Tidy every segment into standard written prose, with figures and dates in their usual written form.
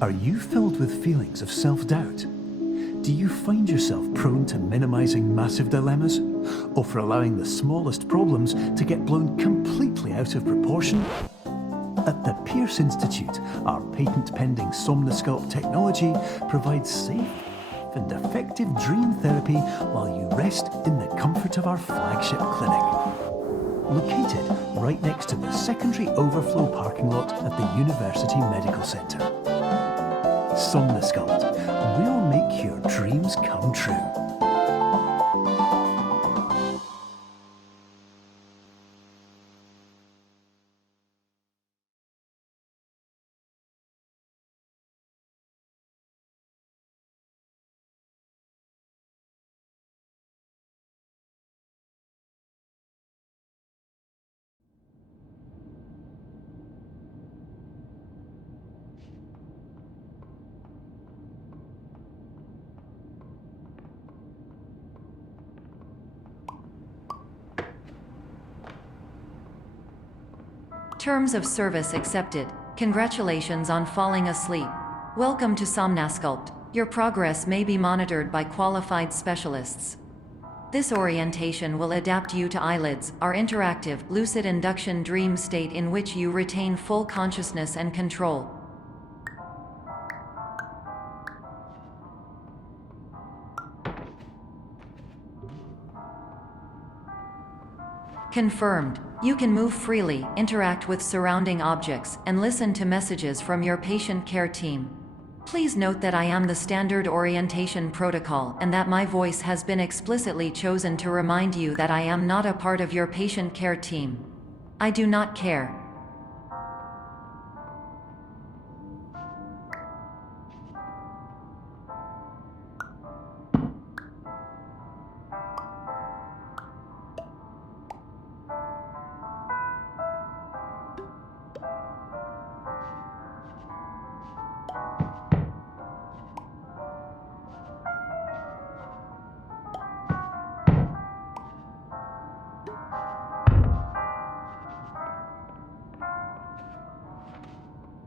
Are you filled with feelings of self-doubt? Do you find yourself prone to minimizing massive dilemmas? Or for allowing the smallest problems to get blown completely out of proportion? At the Pierce Institute, our patent-pending Somnosculpt technology provides safe and effective dream therapy while you rest in the comfort of our flagship clinic. Located right next to the secondary overflow parking lot at the University Medical Centre. Somnosculpt, we'll make your dreams come true. Terms of service accepted. Congratulations on falling asleep. Welcome to Somnosculpt. Your progress may be monitored by qualified specialists. This orientation will adapt you to eyelids, our interactive, lucid induction dream state in which you retain full consciousness and control. Confirmed. You can move freely, interact with surrounding objects, and listen to messages from your patient care team. Please note that I am the standard orientation protocol and that my voice has been explicitly chosen to remind you that I am not a part of your patient care team. I do not care.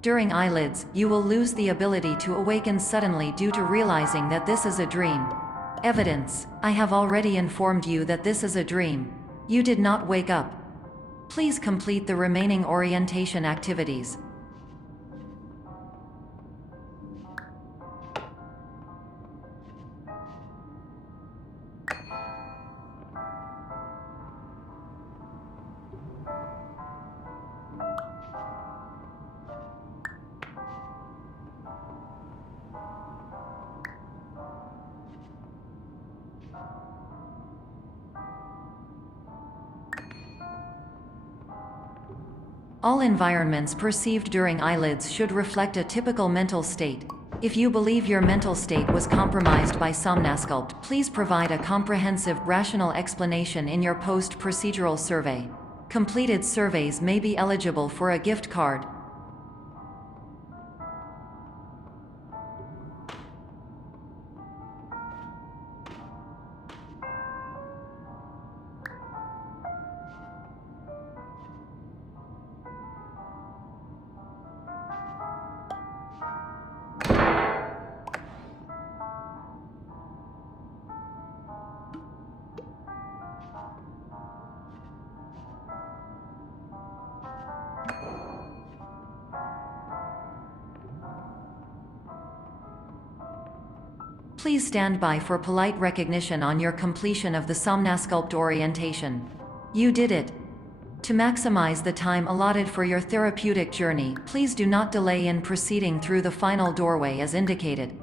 During eyelids, you will lose the ability to awaken suddenly due to realizing that this is a dream. Evidence: I have already informed you that this is a dream. You did not wake up. Please complete the remaining orientation activities. All environments perceived during eyelids should reflect a typical mental state. If you believe your mental state was compromised by Somnosculpt, please provide a comprehensive, rational explanation in your post-procedural survey. Completed surveys may be eligible for a gift card. Please stand by for polite recognition on your completion of the Somnosculpt orientation. You did it. To maximize the time allotted for your therapeutic journey, please do not delay in proceeding through the final doorway as indicated.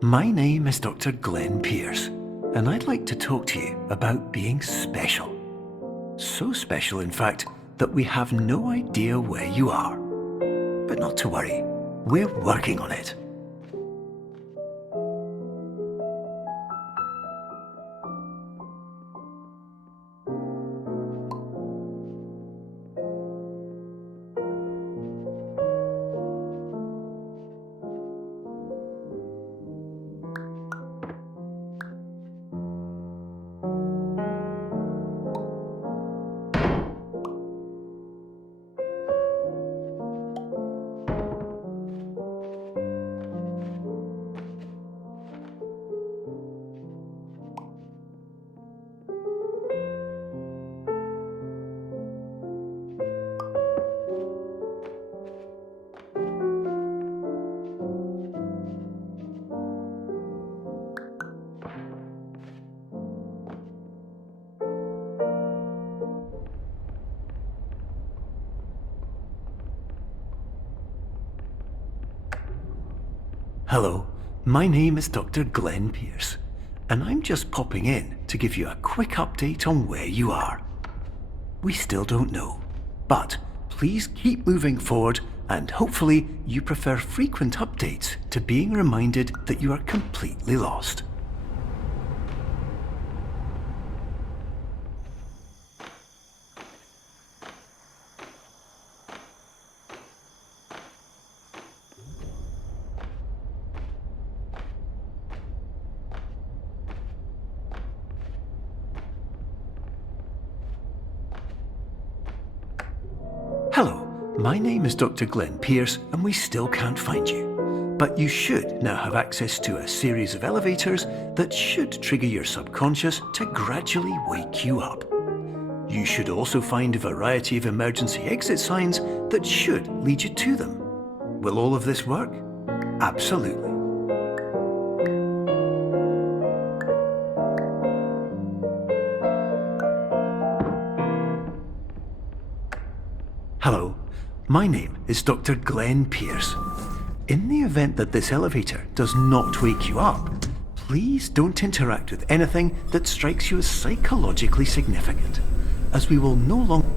My name is Dr. Glenn Pierce, and I'd like to talk to you about being special. So special, in fact, that we have no idea where you are. But not to worry, we're working on it. Hello, my name is Dr. Glenn Pierce, and I'm just popping in to give you a quick update on where you are. We still don't know, but please keep moving forward, and hopefully you prefer frequent updates to being reminded that you are completely lost. Hello, my name is Dr. Glenn Pierce, and we still can't find you. But you should now have access to a series of elevators that should trigger your subconscious to gradually wake you up. You should also find a variety of emergency exit signs that should lead you to them. Will all of this work? Absolutely. Hello, my name is Dr. Glenn Pierce. In the event that this elevator does not wake you up, please don't interact with anything that strikes you as psychologically significant, as we will no longer...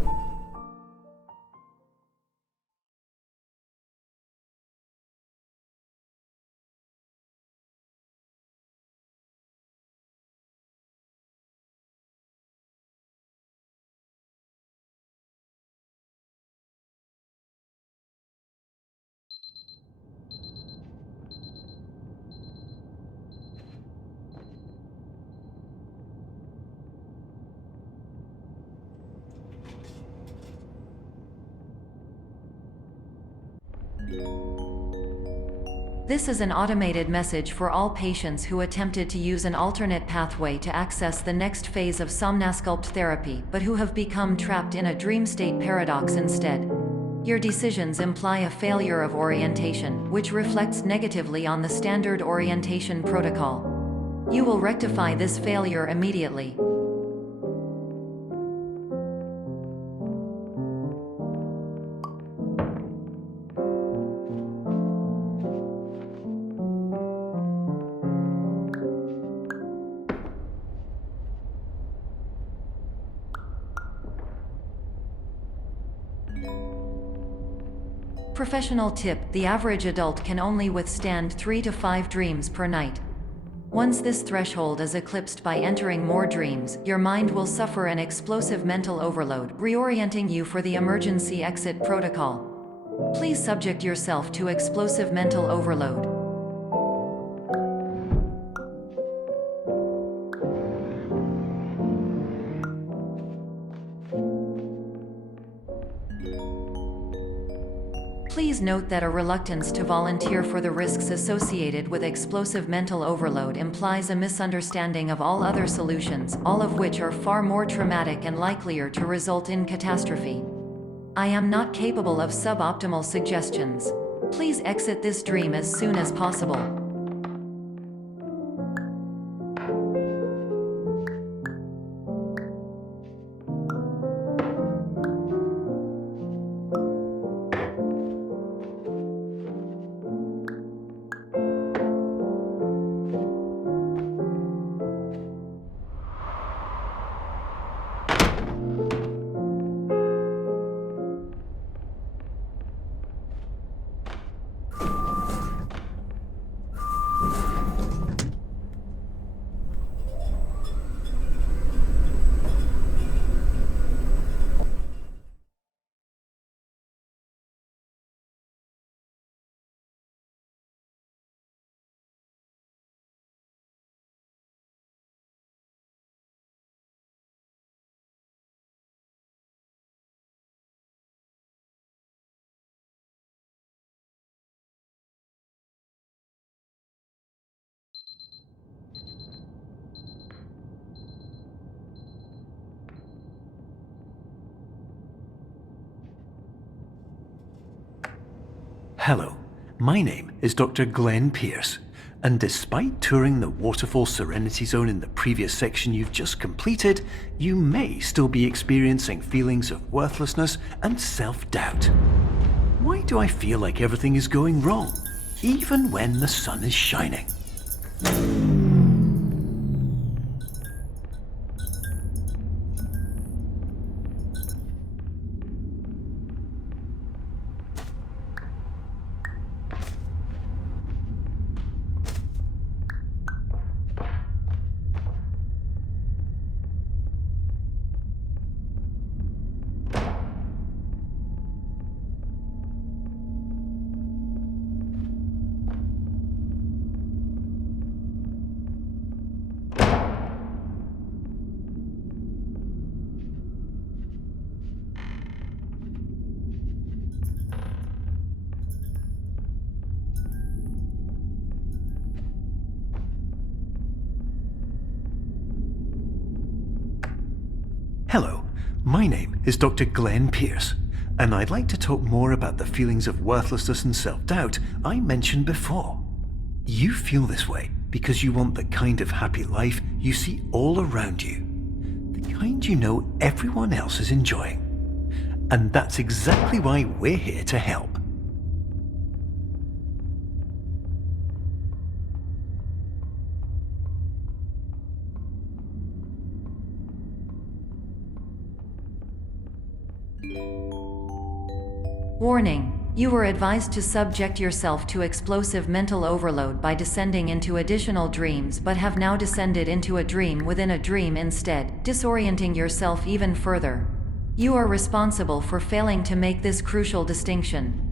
This is an automated message for all patients who attempted to use an alternate pathway to access the next phase of somnasculpt therapy, but who have become trapped in a dream state paradox instead. Your decisions imply a failure of orientation, which reflects negatively on the standard orientation protocol. You will rectify this failure immediately. Professional tip: the average adult can only withstand 3 to 5 dreams per night. Once this threshold is eclipsed by entering more dreams, your mind will suffer an explosive mental overload, reorienting you for the emergency exit protocol. Please subject yourself to explosive mental overload. Please note that a reluctance to volunteer for the risks associated with explosive mental overload implies a misunderstanding of all other solutions, all of which are far more traumatic and likelier to result in catastrophe. I am not capable of suboptimal suggestions. Please exit this dream as soon as possible. Hello, my name is Dr. Glenn Pierce, and despite touring the waterfall Serenity Zone in the previous section you've just completed, you may still be experiencing feelings of worthlessness and self-doubt. Why do I feel like everything is going wrong, even when the sun is shining? Hello, my name is Dr. Glenn Pierce, and I'd like to talk more about the feelings of worthlessness and self-doubt I mentioned before. You feel this way because you want the kind of happy life you see all around you, the kind you know everyone else is enjoying. And that's exactly why we're here to help. Warning: you were advised to subject yourself to explosive mental overload by descending into additional dreams, but have now descended into a dream within a dream instead, disorienting yourself even further. You are responsible for failing to make this crucial distinction.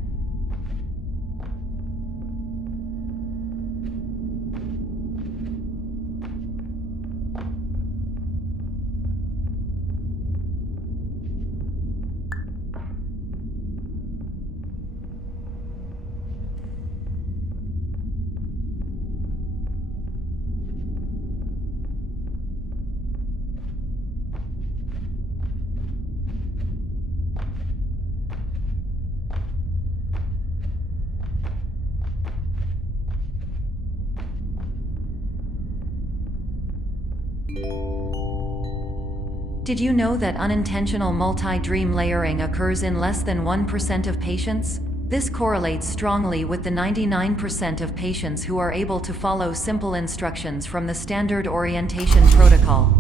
Did you know that unintentional multi-dream layering occurs in less than 1% of patients? This correlates strongly with the 99% of patients who are able to follow simple instructions from the standard orientation protocol.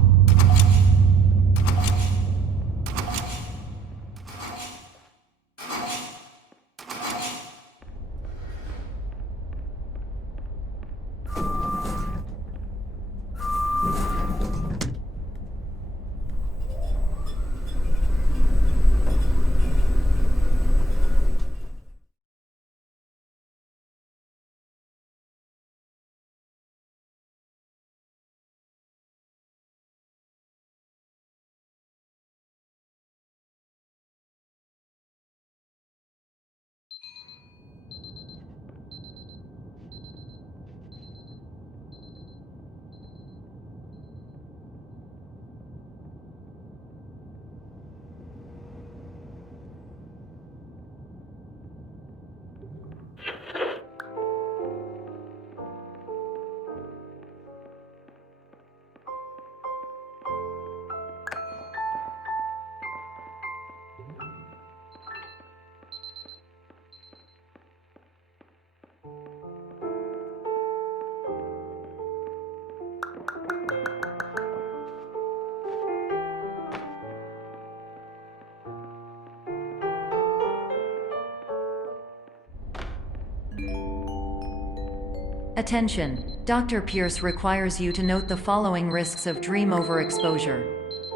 Attention! Dr. Pierce requires you to note the following risks of dream overexposure.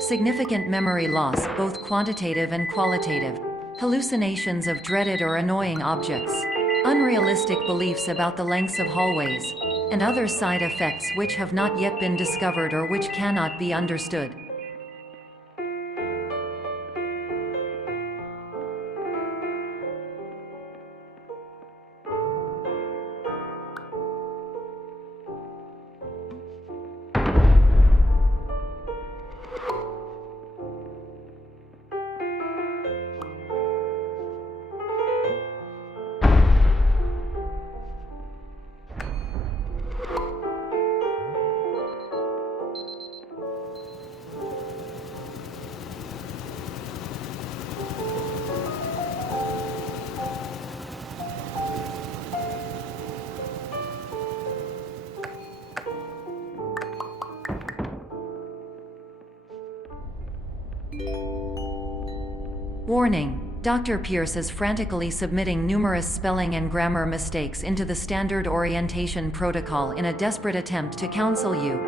Significant memory loss, both quantitative and qualitative. Hallucinations of dreaded or annoying objects. Unrealistic beliefs about the lengths of hallways. And other side effects which have not yet been discovered or which cannot be understood. Warning: Dr. Pierce is frantically submitting numerous spelling and grammar mistakes into the standard orientation protocol in a desperate attempt to counsel you.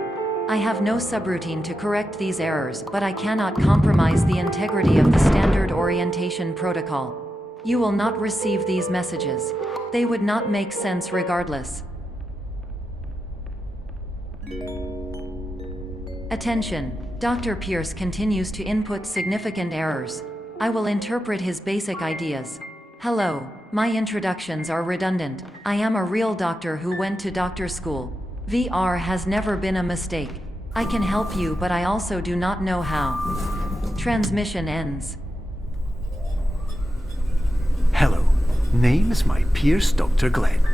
I have no subroutine to correct these errors, but I cannot compromise the integrity of the standard orientation protocol. You will not receive these messages. They would not make sense regardless. Attention! Dr. Pierce continues to input significant errors. I will interpret his basic ideas. Hello, my introductions are redundant. I am a real doctor who went to doctor school. VR has never been a mistake. I can help you, but I also do not know how. Transmission ends. Hello, name is my Pierce Dr. Glenn.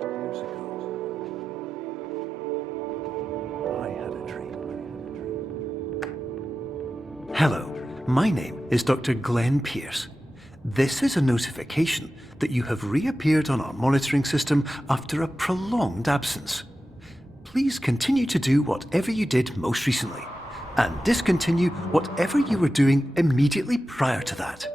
Years ago, I had a dream. Hello, my name is Dr. Glenn Pierce. This is a notification that you have reappeared on our monitoring system after a prolonged absence. Please continue to do whatever you did most recently, and discontinue whatever you were doing immediately prior to that.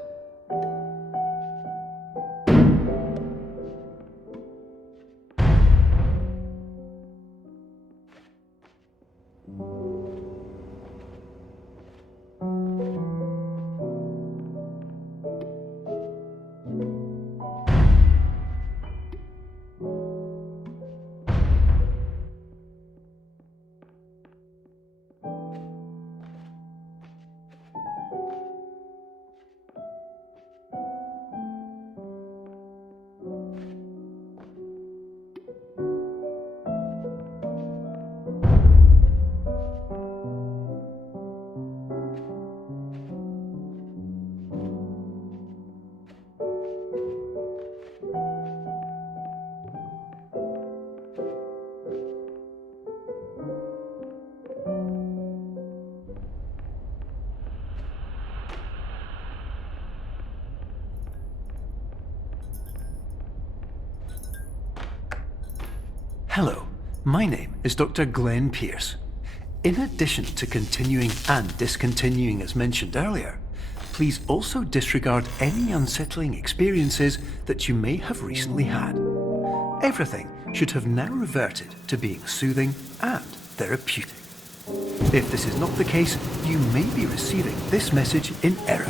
Hello, my name is Dr. Glenn Pierce. In addition to continuing and discontinuing as mentioned earlier, please also disregard any unsettling experiences that you may have recently had. Everything should have now reverted to being soothing and therapeutic. If this is not the case, you may be receiving this message in error.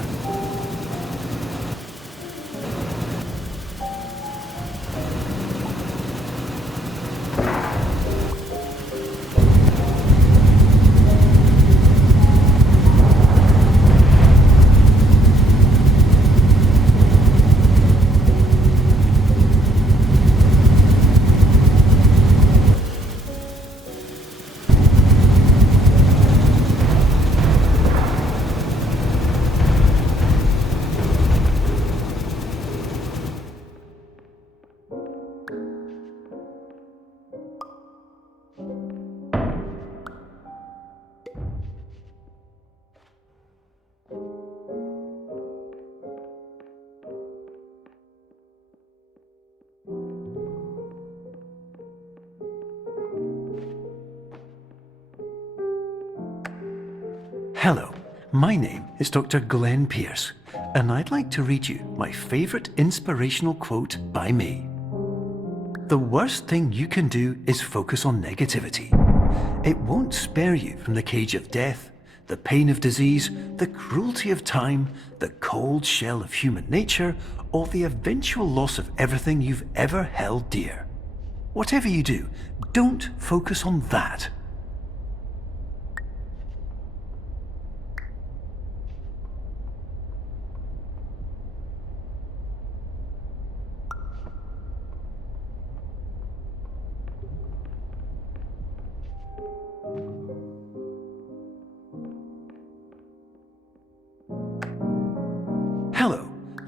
Hello, my name is Dr. Glenn Pierce, and I'd like to read you my favourite inspirational quote by me. The worst thing you can do is focus on negativity. It won't spare you from the cage of death, the pain of disease, the cruelty of time, the cold shell of human nature, or the eventual loss of everything you've ever held dear. Whatever you do, don't focus on that.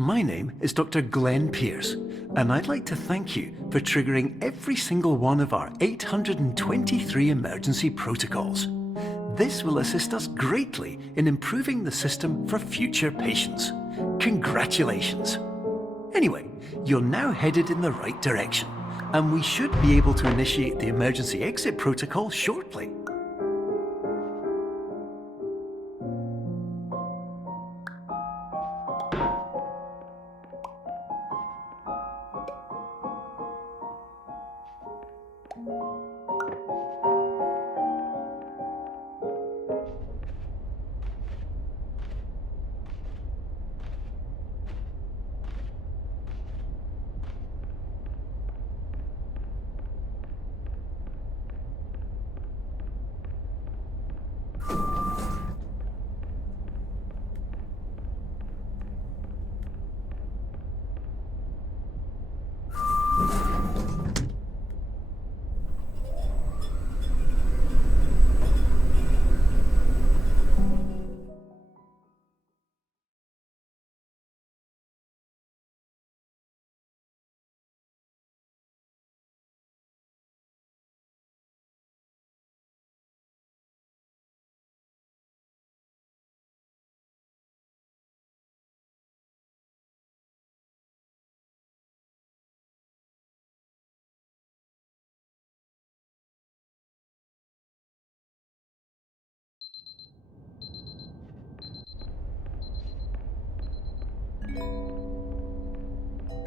My name is Dr. Glenn Pierce, and I'd like to thank you for triggering every single one of our 823 emergency protocols. This will assist us greatly in improving the system for future patients. Congratulations! Anyway, you're now headed in the right direction, and we should be able to initiate the emergency exit protocol shortly.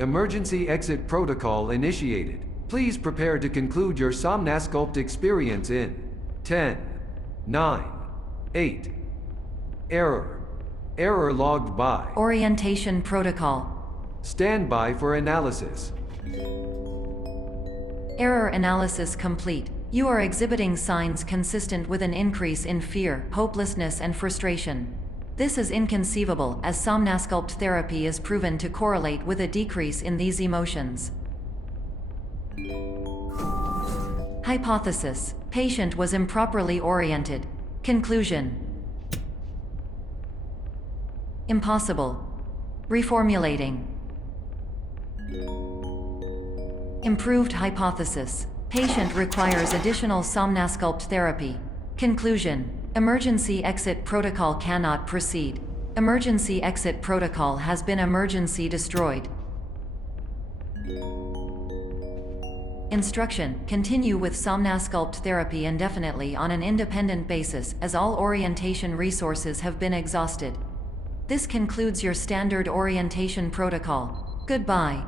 Emergency exit protocol initiated. Please prepare to conclude your Somnasculpt experience in 10, 9, 8. Error. Error logged by. Orientation protocol. Stand by for analysis. Error analysis complete. You are exhibiting signs consistent with an increase in fear, hopelessness, and frustration. This is inconceivable, as Somnasculpt therapy is proven to correlate with a decrease in these emotions. Hypothesis: patient was improperly oriented. Conclusion: impossible. Reformulating. Improved hypothesis: patient requires additional Somnasculpt therapy. Conclusion: emergency exit protocol cannot proceed. Emergency exit protocol has been emergency destroyed. Instruction: continue with Somnasculpt therapy indefinitely on an independent basis, as all orientation resources have been exhausted. This concludes your standard orientation protocol. Goodbye.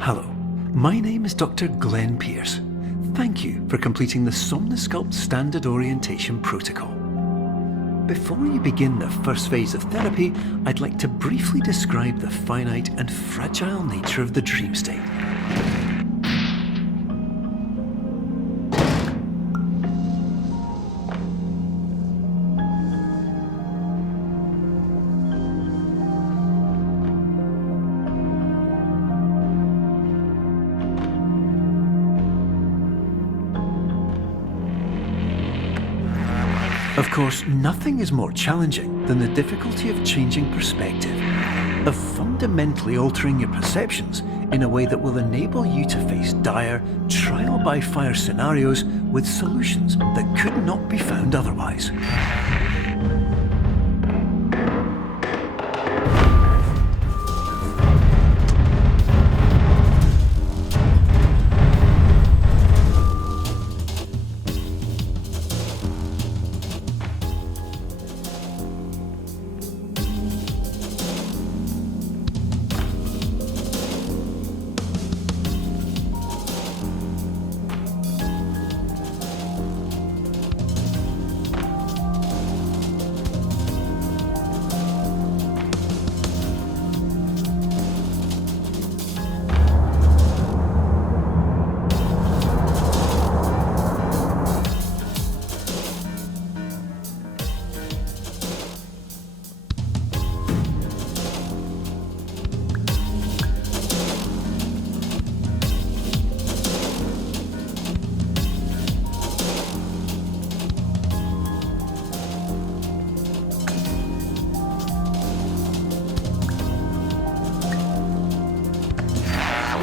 Hello, my name is Dr. Glenn Pierce. Thank you for completing the Somnasculpt Standard Orientation Protocol. Before you begin the first phase of therapy, I'd like to briefly describe the finite and fragile nature of the dream state. Of course, nothing is more challenging than the difficulty of changing perspective. of fundamentally altering your perceptions in a way that will enable you to face dire, trial-by-fire scenarios with solutions that could not be found otherwise.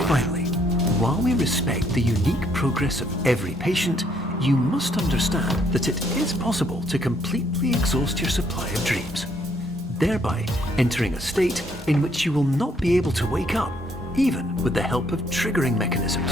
Finally, while we respect the unique progress of every patient, you must understand that it is possible to completely exhaust your supply of dreams, thereby entering a state in which you will not be able to wake up, even with the help of triggering mechanisms.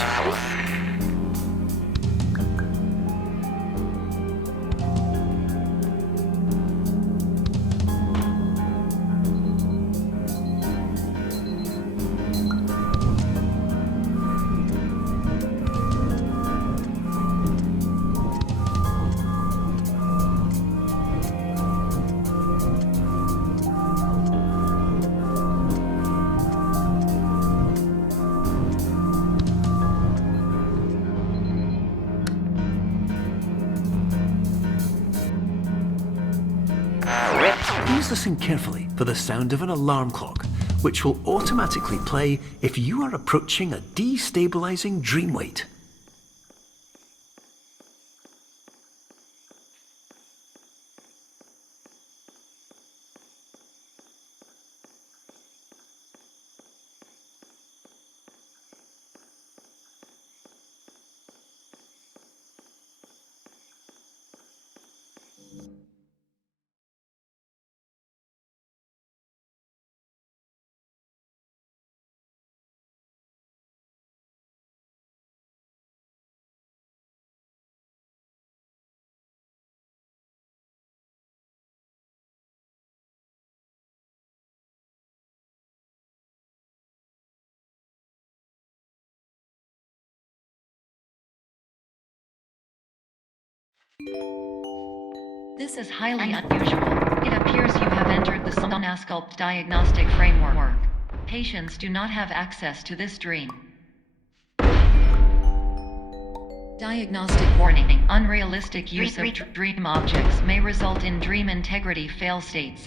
Please listen carefully for the sound of an alarm clock, which will automatically play if you are approaching a destabilizing dream weight. This is highly unusual. It appears you have entered the Somnasculpt diagnostic framework. Patients do not have access to this dream. Diagnostic warning. Unrealistic use of dream objects may result in dream integrity fail states.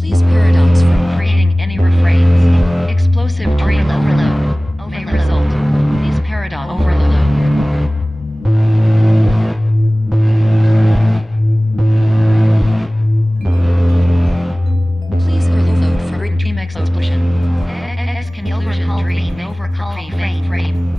Please paradox from creating any refrains. Explosive dream overload may result. Please paradox overload. Please overload from dream explosion. Confusion dream overcall frame.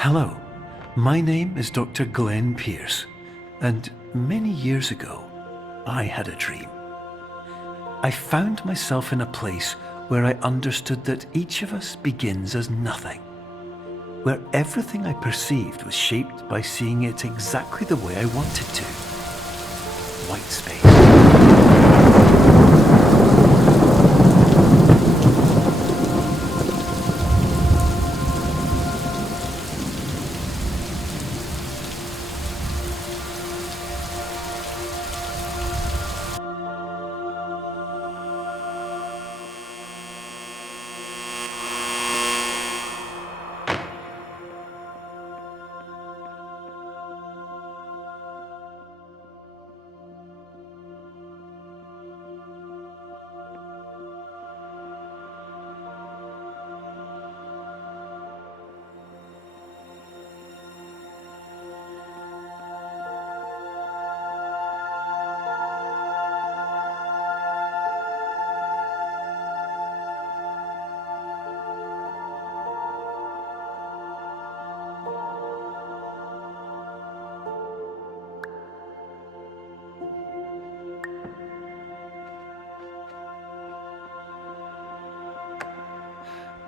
Hello, my name is Dr. Glenn Pierce, and many years ago, I had a dream. I found myself in a place where I understood that each of us begins as nothing, where everything I perceived was shaped by seeing it exactly the way I wanted to. White space.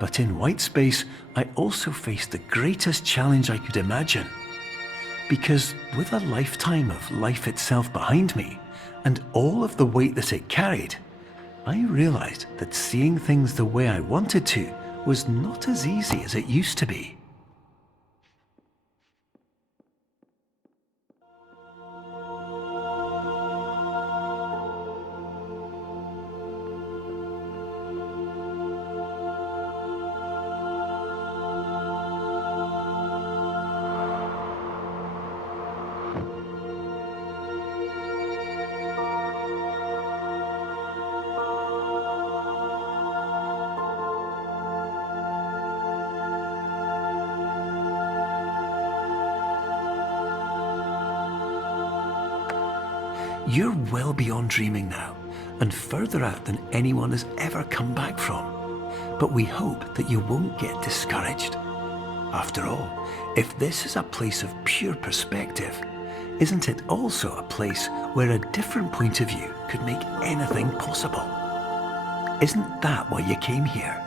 But in white space, I also faced the greatest challenge I could imagine. Because with a lifetime of life itself behind me, and all of the weight that it carried, I realized that seeing things the way I wanted to was not as easy as it used to be. You're well beyond dreaming now, and further out than anyone has ever come back from. But we hope that you won't get discouraged. After all, if this is a place of pure perspective, isn't it also a place where a different point of view could make anything possible? Isn't that why you came here?